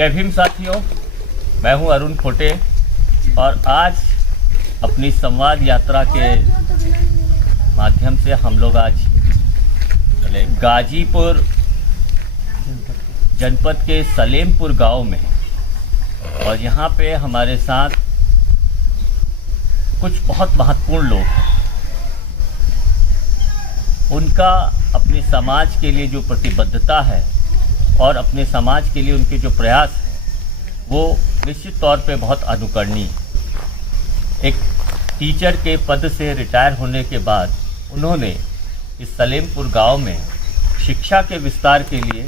जय भीम साथियों, मैं हूं अरुण खोटे और आज अपनी संवाद यात्रा के माध्यम से हम लोग आज गाजीपुर जनपद के सलेमपुर गांव में, और यहाँ पे हमारे साथ कुछ बहुत महत्वपूर्ण लोग हैं। उनका अपने समाज के लिए जो प्रतिबद्धता है और अपने समाज के लिए उनके जो प्रयास हैं वो निश्चित तौर पे बहुत अनुकरणीय है। एक टीचर के पद से रिटायर होने के बाद उन्होंने इस सलेमपुर गांव में शिक्षा के विस्तार के लिए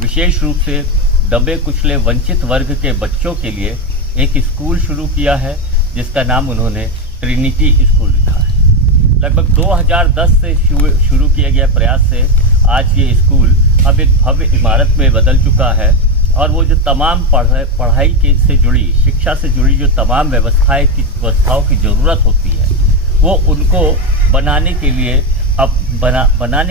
विशेष रूप से दबे कुचले वंचित वर्ग के बच्चों के लिए एक स्कूल शुरू किया है, जिसका नाम उन्होंने ट्रिनिटी स्कूल रखा है। लगभग 2010 से शुरू किया गया प्रयास से आज ये स्कूल अब एक भव्य इमारत में बदल चुका है, और वो जो तमाम पढ़ाई के से जुड़ी, शिक्षा से जुड़ी जो तमाम व्यवस्थाओं की ज़रूरत होती है वो उनको बनाने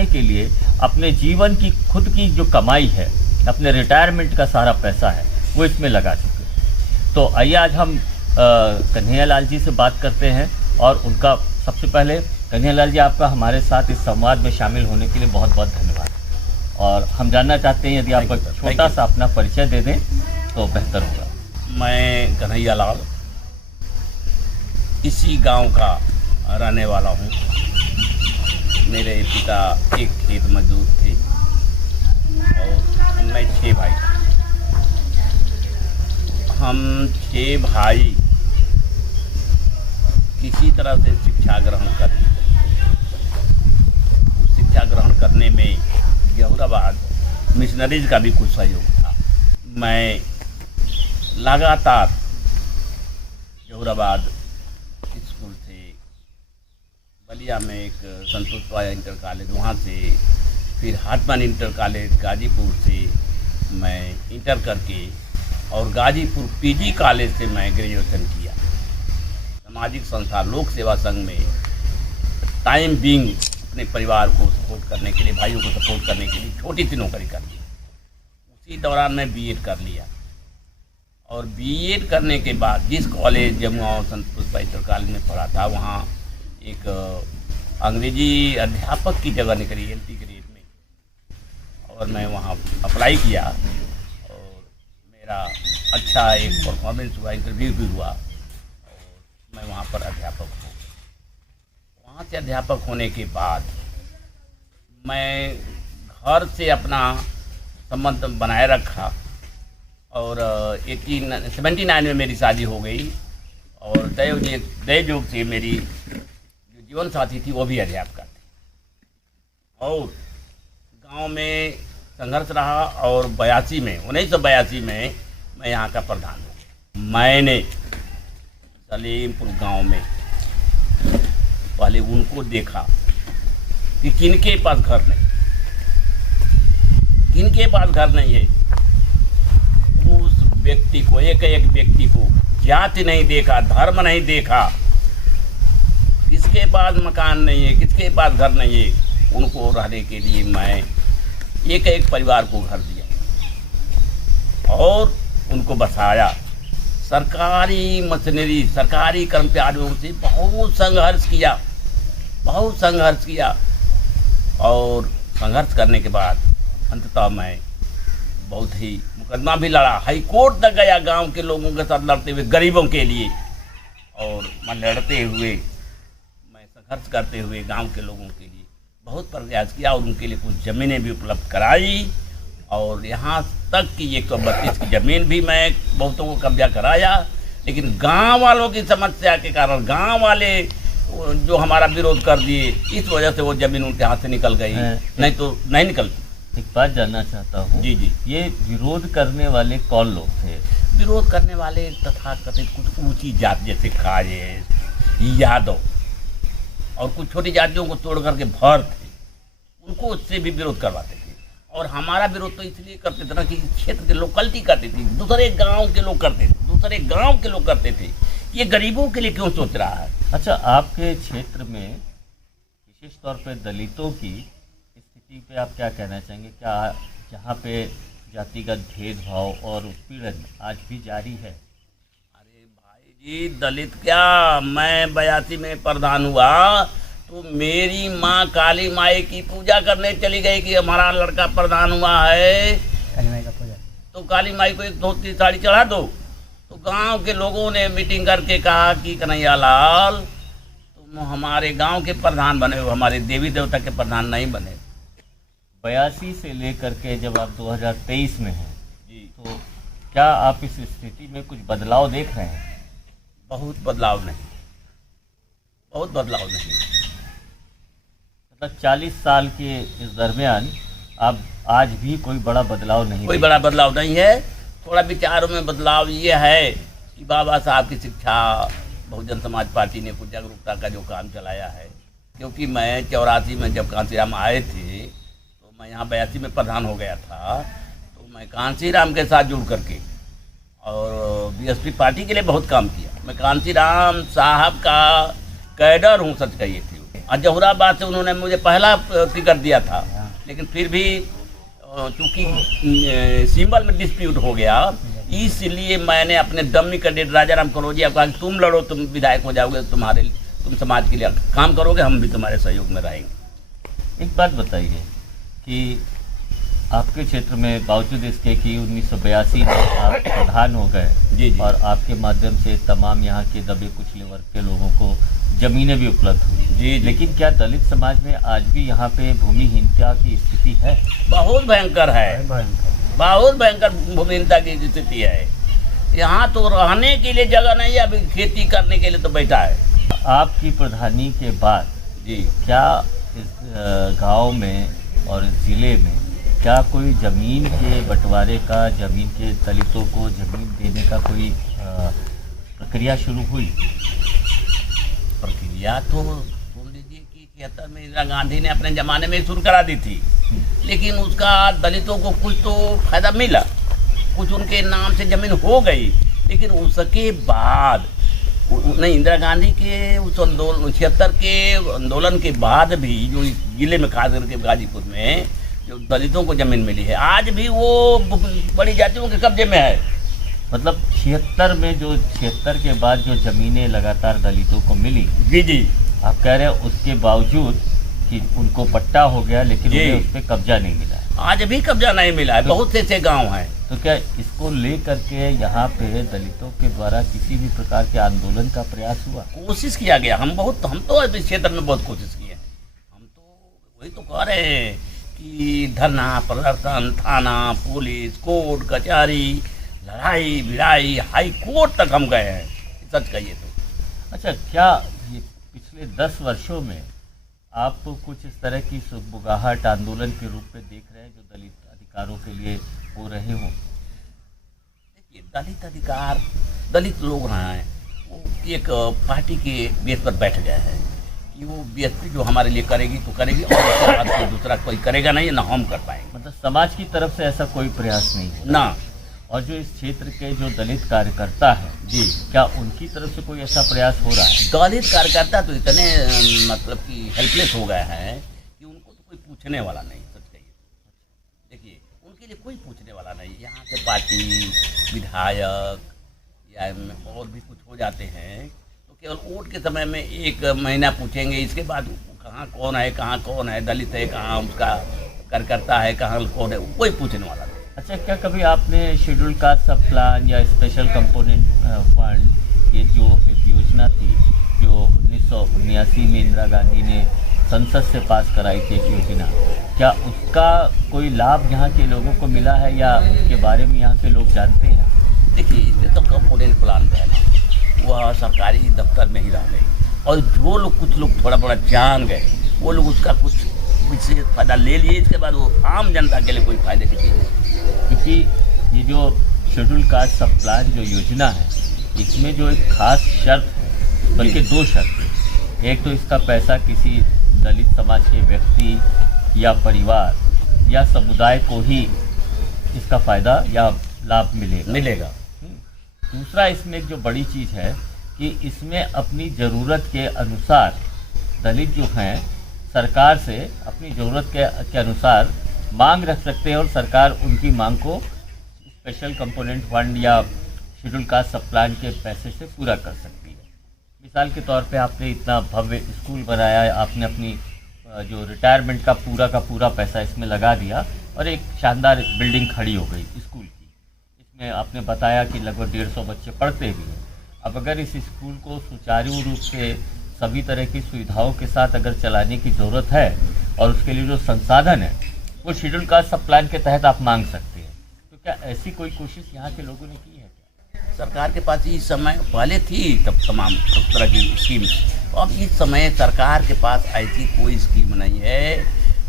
के लिए अपने जीवन की खुद की जो कमाई है, अपने रिटायरमेंट का सारा पैसा है वो इसमें लगा चुके हैं। तो आइए आज हम कन्हैया लाल जी से बात करते हैं, और उनका सबसे पहले कन्हैया लाल जी, आपका हमारे साथ इस संवाद में शामिल होने के लिए बहुत बहुत धन्यवाद। और हम जानना चाहते हैं, यदि आप छोटा सा अपना परिचय दे दें तो बेहतर होगा। मैं कन्हैया लाल इसी गांव का रहने वाला हूं। मेरे पिता एक खेत मजदूर थे और मैं 6 भाई। हम 6 भाई किसी तरह से शिक्षा ग्रहण करें। शिक्षा ग्रहण करने में जहुराबाद मिशनरीज का भी कुछ सहयोग था। मैं लगातार जहुराबाद स्कूल से बलिया में एक संतोष पाया इंटर कॉलेज, वहाँ से फिर हाटमैन इंटर कॉलेज गाजीपुर से मैं इंटर करके, और गाजीपुर पीजी कॉलेज से मैं ग्रेजुएशन किया। सामाजिक संस्था लोक सेवा संघ में टाइम बीइंग अपने परिवार को सपोर्ट करने के लिए, भाइयों को सपोर्ट करने के लिए छोटी सी नौकरी कर ली। उसी दौरान मैं बीएड कर लिया, और बीएड करने के बाद जिस कॉलेज जमुआ और संतोष भाई इंटर कॉलेज में पढ़ा था, वहाँ एक अंग्रेजी अध्यापक की जगह निकली एलपी ग्रेड में, और मैं वहाँ अप्लाई किया और मेरा अच्छा एक परफॉर्मेंस हुआ, इंटरव्यू भी हुआ और मैं वहाँ पर अध्यापक हूँ। वहाँ से अध्यापक होने के बाद मैं घर से अपना संबंध बनाए रखा, और 79 में मेरी शादी हो गई, और दैवयोग से मेरी जो जीवन साथी थी वो भी अध्यापक थी, और गांव में संघर्ष रहा, और 1982 में मैं यहाँ का प्रधान हूँ। मैंने सलेमपुर गांव में पहले उनको देखा कि किनके पास घर नहीं है। उस व्यक्ति को, एक व्यक्ति को जाति नहीं देखा, धर्म नहीं देखा, किसके पास मकान नहीं है, किसके पास घर नहीं है, उनको रहने के लिए मैं एक परिवार को घर दिया और उनको बसाया। सरकारी मशीनरी, सरकारी कर्मचारियों से बहुत संघर्ष किया, और संघर्ष करने के बाद अंततः मैं बहुत ही मुकदमा भी लड़ा, हाई कोर्ट तक गया गांव के लोगों के साथ लड़ते हुए, गरीबों के लिए, और मैं लड़ते हुए, मैं संघर्ष करते हुए गांव के लोगों के लिए बहुत प्रयास किया, और उनके लिए कुछ ज़मीनें भी उपलब्ध कराई, और यहाँ तक कि 132 की ज़मीन भी मैं बहुतों को कब्जा कराया। लेकिन गांव वालों की समस्या के कारण, गांव वाले जो हमारा विरोध कर दिए, इस वजह से वो ज़मीन उनके हाथ से निकल गई, नहीं तो नहीं निकलती। एक बात जानना चाहता हूँ। जी, ये विरोध करने वाले कौन लोग थे? विरोध करने वाले तथाकथित कुछ ऊंची जात, जैसे खाये, यादव, और कुछ छोटी जातियों को तोड़ करके भर थे, उनको उससे भी विरोध करवाते थे। और हमारा विरोध तो इसलिए करते थे ना कि क्षेत्र के लोकलिटी करते थे, दूसरे गांव के लोग करते थे। ये गरीबों के लिए क्यों सोच रहा है? अच्छा, आपके क्षेत्र में विशेष तौर पे दलितों की स्थिति पे आप क्या कहना चाहेंगे? क्या जहाँ पे जातिगत भेदभाव और उत्पीड़न आज भी जारी है? अरे भाई जी, दलित क्या, मैं 82 में प्रधान हुआ तो मेरी माँ काली माई की पूजा करने चली गई कि हमारा लड़का प्रधान हुआ है, काली माई का पूजा। तो काली माई को एक धोती साड़ी चढ़ा दो। तो गांव के लोगों ने मीटिंग करके कहा कि कन्हैया लाल तुम हमारे गांव के प्रधान बने हो, हमारे देवी देवता के प्रधान नहीं बने। 82 से लेकर के जब आप 2023 में हैं, जी, तो क्या आप इस स्थिति में कुछ बदलाव देख रहे हैं? बहुत बदलाव नहीं, बहुत बदलाव नहीं। मतलब 40 साल के इस दरमियान अब आज भी कोई बड़ा बदलाव नहीं कोई देखा? बड़ा बदलाव नहीं है। थोड़ा विचारों में बदलाव ये है कि बाबा साहब की शिक्षा, बहुजन समाज पार्टी ने पूजा जागरूकता का जो काम चलाया है, क्योंकि मैं 84 में जब कांसीराम आए थे तो मैं यहाँ 82 में प्रधान हो गया था, तो मैं कांसीराम के साथ जुड़ करके और बीएसपी पार्टी के लिए बहुत काम किया। मैं कांसीराम साहब का कैडर हूँ, सच कहिए थी। और जहुराबाद से उन्होंने मुझे पहला टिकट दिया था, लेकिन फिर भी चूँकि सिंबल में डिस्प्यूट हो गया, इसलिए मैंने अपने डम्मी कैंडिडेट राजाराम कनौजिया को कहा कि तुम लड़ो, तुम विधायक हो जाओगे, तुम समाज के लिए काम करोगे, हम भी तुम्हारे सहयोग में रहेंगे। एक बात बताइए कि आपके क्षेत्र में बावजूद इसके कि 1982 में आप प्रधान हो गए, जी जी, और आपके माध्यम से तमाम यहाँ के दबे कुचले वर्ग के लोगों को जमीनें भी उपलब्ध हुई, जी, लेकिन क्या दलित समाज में आज भी यहाँ पे भूमिहीनता की स्थिति है? बहुत भयंकर है, बहुत भयंकर भूमिहीनता की स्थिति है। यहाँ तो रहने के लिए जगह नहीं है, अभी खेती करने के लिए तो बैठा है। आपकी प्रधानी के बाद जी, क्या इस गांव में और इस जिले में क्या कोई जमीन के बंटवारे का, जमीन के दलितों को जमीन देने का कोई प्रक्रिया शुरू हुई? प्रक्रिया तो सुन लीजिए कि 73 में इंदिरा गांधी ने अपने ज़माने में शुरू करा दी थी, लेकिन उसका दलितों को कुछ तो फायदा मिला, कुछ उनके नाम से ज़मीन हो गई। लेकिन उसके बाद नहीं, इंदिरा गांधी के उस आंदोलन 76 के आंदोलन के बाद भी जो इस जिले में खास करके गाजीपुर में जो दलितों को ज़मीन मिली है, आज भी वो बड़ी जातियों के कब्जे में है। मतलब 76 में जो 76 के बाद जो जमीनें लगातार दलितों को मिली, जी जी, आप कह रहे हैं उसके बावजूद कि उनको पट्टा हो गया, लेकिन जी, उन्हें उस पर कब्जा नहीं मिला है। आज भी कब्जा नहीं मिला है। बहुत से ऐसे गांव हैं। तो क्या इसको लेकर के यहाँ पे दलितों के द्वारा किसी भी प्रकार के आंदोलन का प्रयास हुआ? कोशिश किया गया, हम तो इस क्षेत्र में बहुत कोशिश की है। हम तो वही तो कह रहे हैं कि धरना प्रदर्शन, थाना, पुलिस, कोर्ट कचहरी, लड़ाई भिड़ाई, हाई कोर्ट तक हम गए हैं, सच कहिए तो। अच्छा, क्या ये पिछले 10 वर्षों में आप कुछ इस तरह की सुगबुगाहट आंदोलन के रूप में देख रहे हैं जो दलित अधिकारों के लिए हो रहे हों? देखिए, दलित अधिकार, दलित लोग हैं वो एक पार्टी के बेस पर बैठ गए हैं कि वो बीएसपी जो हमारे लिए करेगी तो करेगी, और उसके बाद कोई दूसरा कोई करेगा नहीं, ना हम कर पाएंगे। मतलब समाज की तरफ से ऐसा कोई प्रयास नहीं है ना। और जो इस क्षेत्र के जो दलित कार्यकर्ता हैं जी, क्या उनकी तरफ से कोई ऐसा प्रयास हो रहा है? दलित कार्यकर्ता तो इतने मतलब कि हेल्पलेस हो गए हैं कि उनको तो कोई पूछने वाला नहीं, सच कहिए। देखिए, उनके लिए कोई पूछने वाला नहीं। यहाँ से पार्टी, विधायक या और भी कुछ हो जाते हैं तो केवल वोट के समय में 1 महीना पूछेंगे, इसके बाद कहाँ कौन है, दलित है, कहाँ उसका कार्यकर्ता है, कहाँ कौन है, कोई पूछने वाला नहीं। अच्छा, क्या कभी आपने शेड्यूल कास्ट सब प्लान या स्पेशल कंपोनेंट फंड, ये जो एक योजना थी जो 1979 में इंदिरा गांधी ने संसद से पास कराई थी एक योजना, क्या उसका कोई लाभ यहाँ के लोगों को मिला है या उसके बारे में यहाँ के लोग जानते हैं? देखिए, स्पेशल कंपोनेंट प्लान जो है ना, वह सरकारी दफ्तर में ही रह गई, और जो लोग कुछ लोग थोड़ा बड़ा जान गए वो लोग उसका कुछ विशेष फायदा ले लिए, इसके बाद वो आम जनता के लिए कोई फायदे की चीज़ नहीं। क्योंकि ये जो शेड्यूल कास्ट सब प्लान जो योजना है, इसमें जो एक खास शर्त है, बल्कि 2 शर्त है। एक तो इसका पैसा किसी दलित समाज के व्यक्ति या परिवार या समुदाय को ही इसका फ़ायदा या लाभ मिलेगा। दूसरा, इसमें एक जो बड़ी चीज़ है कि इसमें अपनी ज़रूरत के अनुसार दलित जो हैं सरकार से अपनी ज़रूरत के अनुसार मांग रख सकते हैं और सरकार उनकी मांग को स्पेशल कंपोनेंट फंड या शेड्यूल कास्ट सब प्लान के पैसे से पूरा कर सकती है। मिसाल के तौर पे आपने इतना भव्य स्कूल बनाया है, आपने अपनी जो रिटायरमेंट का पूरा पैसा इसमें लगा दिया और एक शानदार बिल्डिंग खड़ी हो गई स्कूल की। इसमें आपने बताया कि लगभग 150 बच्चे पढ़ते भी हैं। अब अगर इस स्कूल को सुचारू रूप से सभी तरह की सुविधाओं के साथ अगर चलाने की ज़रूरत है और उसके लिए जो संसाधन है वो शेड्यूल कास्ट सब प्लान के तहत आप मांग सकते हैं, तो क्या ऐसी कोई कोशिश यहाँ के लोगों ने की है क्या? सरकार के पास इस समय पहले थी तब तमाम तरह की स्कीम्स, अब इस समय सरकार के पास ऐसी कोई स्कीम नहीं है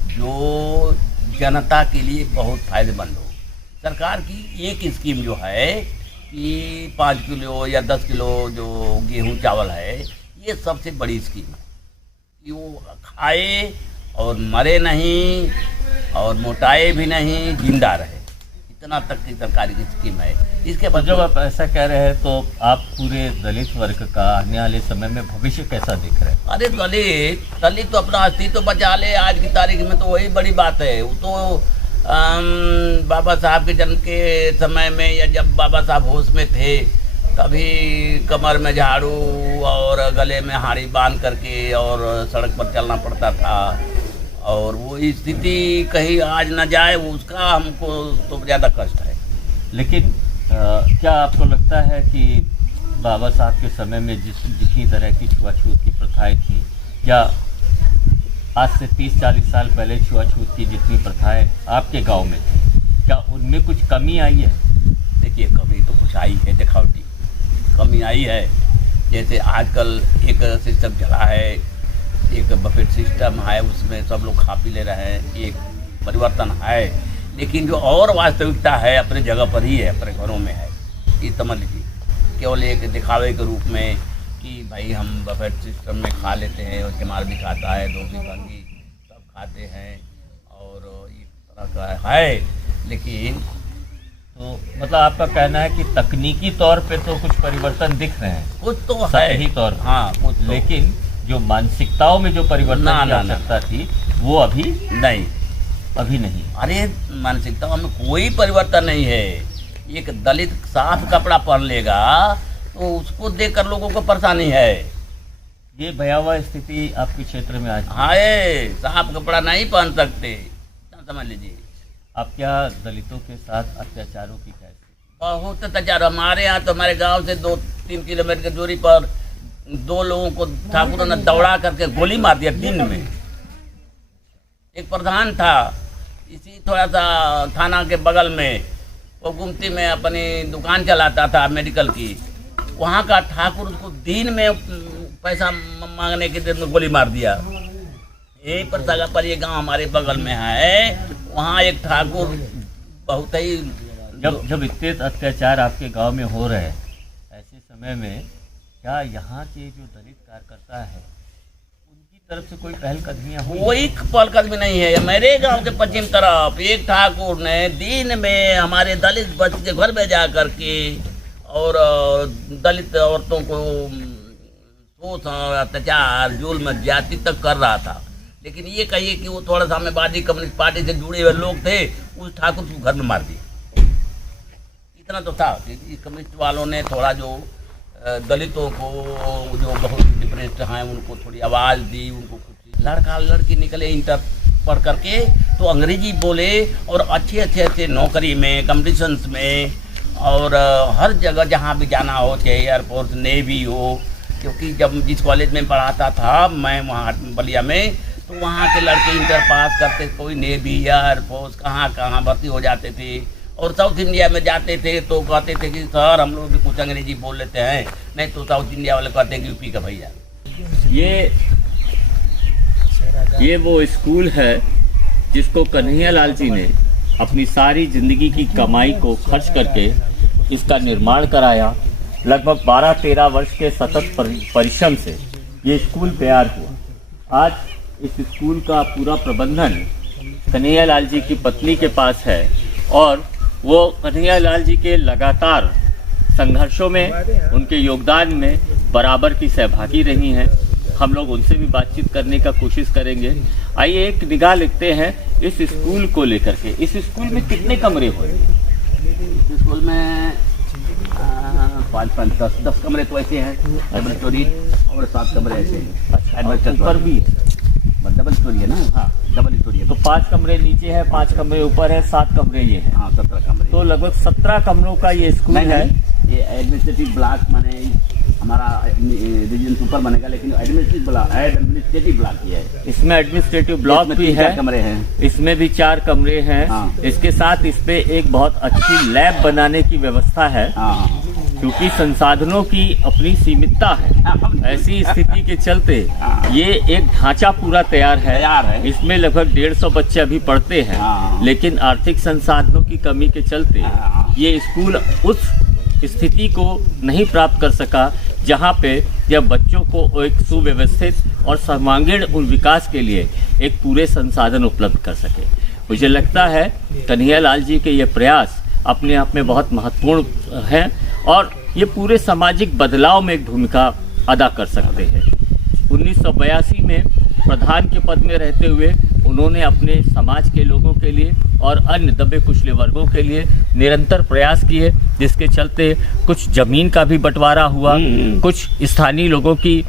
जो जनता के लिए बहुत फायदेमंद हो। सरकार की एक स्कीम जो है कि 5 किलो या 10 किलो जो गेहूं चावल है, ये सबसे बड़ी स्कीम है कि वो खाए और मरे नहीं और मोटाए भी नहीं, जिंदा रहे, इतना तक की सरकारी की स्कीम है। इसके बाद जब आप ऐसा कह रहे हैं तो आप पूरे दलित वर्ग का आने वाले समय में भविष्य कैसा दिख रहा है? अरे दलित तो अपना अस्तित्व बचा ले, आज की तारीख में तो वही बड़ी बात है। वो तो बाबा साहब के जन्म के समय में या जब बाबा साहब होश में थे तभी कमर में झाड़ू और गले में हाड़ी बांध करके और सड़क पर चलना पड़ता था, और वो स्थिति कहीं आज न जाए उसका हमको तो ज़्यादा कष्ट है। लेकिन क्या आपको लगता है कि बाबा साहब के समय में जितनी तरह की छुआछूत की प्रथाएं थी, क्या आज से 30-40 साल पहले छुआछूत की जितनी प्रथाएं आपके गांव में थी, क्या उनमें कुछ कमी आई है? देखिए, कमी तो कुछ आई है, दिखावटी कमी आई है। जैसे आजकल एक सिस्टम चला है, एक बफेट सिस्टम है, उसमें सब लोग खा पी ले रहे हैं, एक परिवर्तन है। लेकिन जो और वास्तविकता है अपने जगह पर ही है, अपने घरों में है। ये समझ लीजिए, केवल एक दिखावे के रूप में कि भाई हम बफेट सिस्टम में खा लेते हैं, और जमाल भी खाता है, धोबी भंगी सब खाते हैं, और एक तरह का है। लेकिन तो मतलब आपका कहना है कि तकनीकी तौर पे तो कुछ परिवर्तन दिख रहे हैं, कुछ तो है सही तौर पे, हाँ कुछ तो। लेकिन जो मानसिकताओं में जो परिवर्तन की आवश्यकता थी वो अभी नहीं। अरे मानसिकता में कोई परिवर्तन नहीं है। एक दलित साफ कपड़ा पहन लेगा तो उसको देखकर लोगों को परेशानी है। ये भयावह स्थिति आपके क्षेत्र में आज हाय, साफ कपड़ा नहीं पहन सकते, समझ लीजिए। आप क्या दलितों के साथ अत्याचारों की कैसे? बहुत अत्याचार। हमारे यहाँ तो हमारे गांव से 2-3 किलोमीटर की दूरी पर 2 लोगों को ठाकुरों ने दौड़ा करके गोली मार दिया दिन में। एक प्रधान था इसी थोड़ा सा थाना के बगल में, वो गुमती में अपनी दुकान चलाता था मेडिकल की, वहाँ का ठाकुर उसको दिन में पैसा मांगने के दिन में गोली मार दिया। यही पर सगा पर ये गांव हमारे बगल में है, वहाँ एक ठाकुर बहुत ही जब इतने अत्याचार आपके गांव में हो रहे हैं, ऐसे समय में क्या यहाँ के जो दलित कार्यकर्ता है उनकी तरफ से कोई पहलकदमियाँ हुई? कोई पहलकदमी नहीं है। मेरे गांव के पश्चिम तरफ एक ठाकुर ने दिन में हमारे दलित बच्चे के घर में जा करके और दलित औरतों को शोषण, अत्याचार, जुल्म, ज्यादती तक कर रहा था। लेकिन ये कहिए कि वो थोड़ा साम्यवादी कम्युनिस्ट पार्टी से जुड़े हुए लोग थे, उस ठाकुर को घर में मार दिया। इतना तो था कि कम्युनिस्ट वालों ने थोड़ा जो दलितों को जो बहुत डिप्रेस्ड हैं उनको थोड़ी आवाज़ दी, उनको कुछ लड़का लड़की निकले इंटर पढ़ करके तो अंग्रेजी बोले और अच्छे नौकरी में, कंपटीशंस में, और हर जगह जहाँ भी जाना हो, चाहे एयरफोर्स, नेवी हो। क्योंकि जब जिस कॉलेज में पढ़ाता था मैं वहाँ बलिया में, तो वहाँ के लड़के इंटर पास करते, कोई नेवी या एयरफोर्स कहाँ भर्ती हो जाते थे, और साउथ इंडिया में जाते थे तो कहते थे कि सर हम लोग भी कुछ अंग्रेजी बोल लेते हैं, नहीं तो साउथ इंडिया वाले कहते हैं कि यूपी का भैया। ये वो स्कूल है जिसको कन्हैया लाल जी ने अपनी सारी जिंदगी की कमाई को खर्च करके इसका निर्माण कराया। लगभग 12-13 वर्ष के सतत परिश्रम से ये स्कूल तैयार हुआ। आज इस स्कूल का पूरा प्रबंधन कन्हैया लाल जी की पत्नी के पास है, और वो कन्हैया लाल जी के लगातार संघर्षों में, उनके योगदान में बराबर की सहभागी रही हैं। हम लोग उनसे भी बातचीत करने का कोशिश करेंगे। आइए एक निगाह लिखते हैं इस स्कूल को लेकर के। इस स्कूल में कितने कमरे होंगे? स्कूल में 5-10 कमरे तो ऐसे हैं डबल स्टोरी, और 7 कमरे ऐसे हैं। अच्छा, ऊपर भी डबल स्टोरी है ना? हाँ, डबल स्टोरी है। तो 5 कमरे नीचे है, 5 कमरे ऊपर है, 7 कमरे ये हैं। हाँ, 17 कमरे। तो लगभग 17 कमरों का ये स्कूल है। ये एडमिनिस्ट्रेटिव ब्लॉक माने हमारा रीजन सुपर बनेगा, लेकिन एडमिनिस्ट्रेटिव ब्लॉक ही है। इसमें एडमिनिस्ट्रेटिव ब्लॉक भी है, कमरे हैं। इसमें भी 4 कमरे हैं। हाँ। इसके साथ इस पे एक बहुत अच्छी लैब बनाने की व्यवस्था है, हाँ, क्योंकि संसाधनों की अपनी सीमितता है। ऐसी स्थिति के चलते ये एक ढांचा पूरा तैयार है। इसमें लगभग 150 बच्चे अभी पढ़ते हैं, लेकिन आर्थिक संसाधनों की कमी के चलते ये स्कूल उस स्थिति को नहीं प्राप्त कर सका जहां पे जब बच्चों को एक सुव्यवस्थित और सर्वांगीण विकास के लिए एक पूरे संसाधन उपलब्ध कर सके। मुझे लगता है कन्हैयालाल जी के ये प्रयास अपने आप में बहुत महत्वपूर्ण हैं और ये पूरे सामाजिक बदलाव में एक भूमिका अदा कर सकते हैं। 1982 में प्रधान के पद में रहते हुए उन्होंने अपने समाज के लोगों के लिए और अन्य दबे कुचले वर्गों के लिए निरंतर प्रयास किए, जिसके चलते कुछ जमीन का भी बंटवारा हुआ, कुछ स्थानीय लोगों की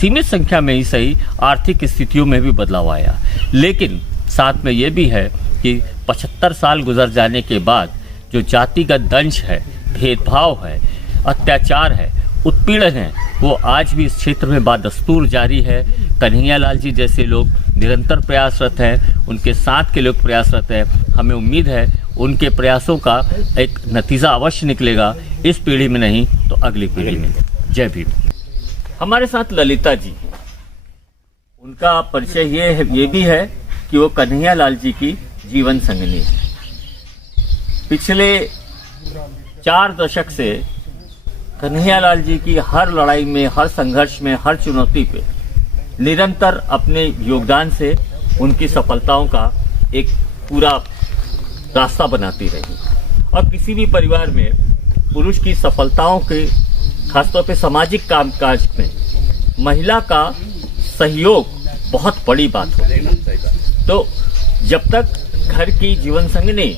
सीमित संख्या में ही सही आर्थिक स्थितियों में भी बदलाव आया। लेकिन साथ में ये भी है कि 75 साल गुजर जाने के बाद जो जातिगत दंश है, भेदभाव है, अत्याचार है, उत्पीड़न है, वो आज भी इस क्षेत्र में बादस्तूर जारी है। कन्हैयालाल जी जैसे लोग निरंतर प्रयासरत हैं, उनके साथ के लोग प्रयासरत हैं। हमें उम्मीद है उनके प्रयासों का एक नतीजा अवश्य निकलेगा, इस पीढ़ी में नहीं तो अगली पीढ़ी में। जय भीम। हमारे साथ ललिता जी हैं। उनका परिचय ये भी है कि वो कन्हैयालाल जी की जीवन संगिनी है। पिछले 4 दशक से कन्हैयालाल जी की हर लड़ाई में, हर संघर्ष में, हर चुनौती पे निरंतर अपने योगदान से उनकी सफलताओं का एक पूरा रास्ता बनाती रही। और किसी भी परिवार में पुरुष की सफलताओं के, खासतौर पे सामाजिक कामकाज में महिला का सहयोग बहुत बड़ी बात होती है। तो जब तक घर की जीवन संगिनी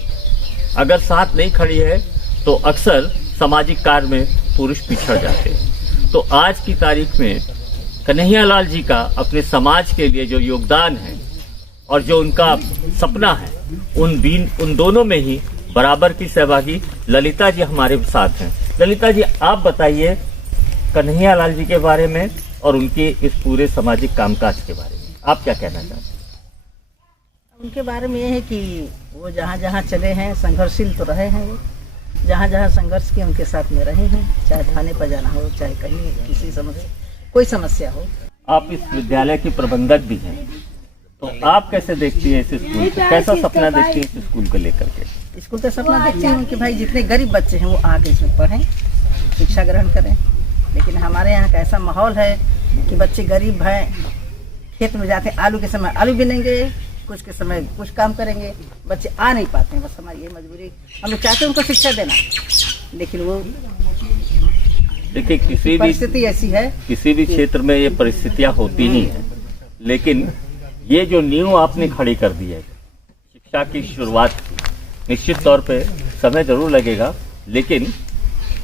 अगर साथ नहीं खड़ी है तो अक्सर सामाजिक कार्य में पुरुष पिछड़ जाते हैं। तो आज की तारीख में कन्हैयालाल जी का अपने समाज के लिए जो योगदान है और जो उनका सपना है, उन दोनों में ही बराबर की सहभागी ललिता जी हमारे साथ हैं। ललिता जी, आप बताइए कन्हैयालाल जी के बारे में और उनके इस पूरे सामाजिक कामकाज के बारे में आप क्या कहना चाहते हैं? उनके बारे में ये है कि वो जहाँ जहाँ चले हैं संघर्षशील तो रहे हैं। वो जहाँ जहाँ संघर्ष किए उनके साथ में रहे हैं, चाहे थाने पर जाना हो, चाहे कहीं किसी कोई समस्या हो। आप इस विद्यालय की प्रबंधक भी हैं, तो आप कैसे देखती हैं इस स्कूल को? कैसा सपना देखती हैं इस स्कूल को लेकर के? स्कूल का सपना देखती हूँ कि भाई जितने गरीब बच्चे हैं वो आके इसमें पढ़ें, शिक्षा ग्रहण करें। लेकिन हमारे यहाँ का ऐसा माहौल है कि बच्चे गरीब हैं, खेत में जाते आलू के समय आलू बिनेंगे, कुछ के समय कुछ काम करेंगे, बच्चे आ नहीं पाते हैं। बस हमारी ये मजबूरी, हम लोग चाहते हैं उनको शिक्षा देना, लेकिन वो देखिए किसी परिस्थिति ऐसी है, किसी भी क्षेत्र में ये परिस्थितियां होती ही हैं। लेकिन ये जो नींव आपने खड़ी कर दी है शिक्षा की शुरुआत की, निश्चित तौर पे समय जरूर लगेगा, लेकिन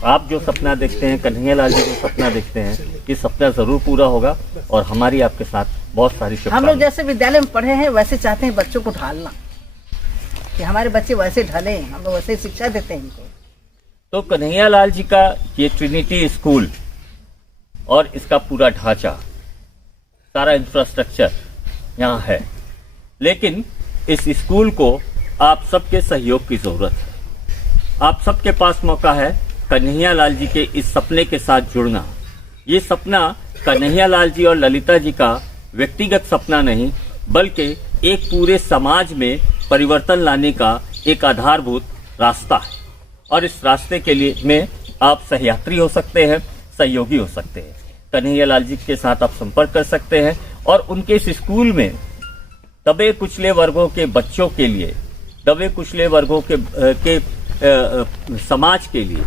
आप जो सपना देखते हैं, कन्हैयालाल जी जो सपना देखते हैं, ये सपना जरूर पूरा होगा। और हमारी आपके साथ बहुत सारी हम लोग जैसे विद्यालय में पढ़े हैं वैसे चाहते हैं बच्चों को ढालना, कि हमारे बच्चे वैसे ढले, हम लोग वैसे शिक्षा देते हैं इनको। तो कन्हैयालाल जी का ये ट्रिनिटी स्कूल और इसका पूरा ढांचा, सारा इंफ्रास्ट्रक्चर यहाँ है, लेकिन इस स्कूल को आप सबके सहयोग की जरूरत है। आप सबके पास मौका है कन्हैयालाल जी के इस सपने के साथ जुड़ना। ये सपना कन्हैयालाल जी और ललिता जी का व्यक्तिगत सपना नहीं, बल्कि एक पूरे समाज में परिवर्तन लाने का एक आधारभूत रास्ता है। और इस रास्ते के लिए में आप सहयात्री हो सकते हैं, सहयोगी हो सकते हैं। कन्हैयालाल जी के साथ आप संपर्क कर सकते हैं और उनके इस स्कूल में दबे कुचले वर्गों के बच्चों के लिए, दबे कुचले वर्गों के समाज के लिए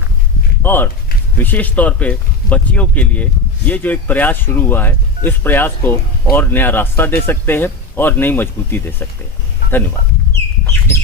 और विशेष तौर पे बच्चियों के लिए ये जो एक प्रयास शुरू हुआ है, इस प्रयास को और नया रास्ता दे सकते हैं और नई मजबूती दे सकते हैं। धन्यवाद।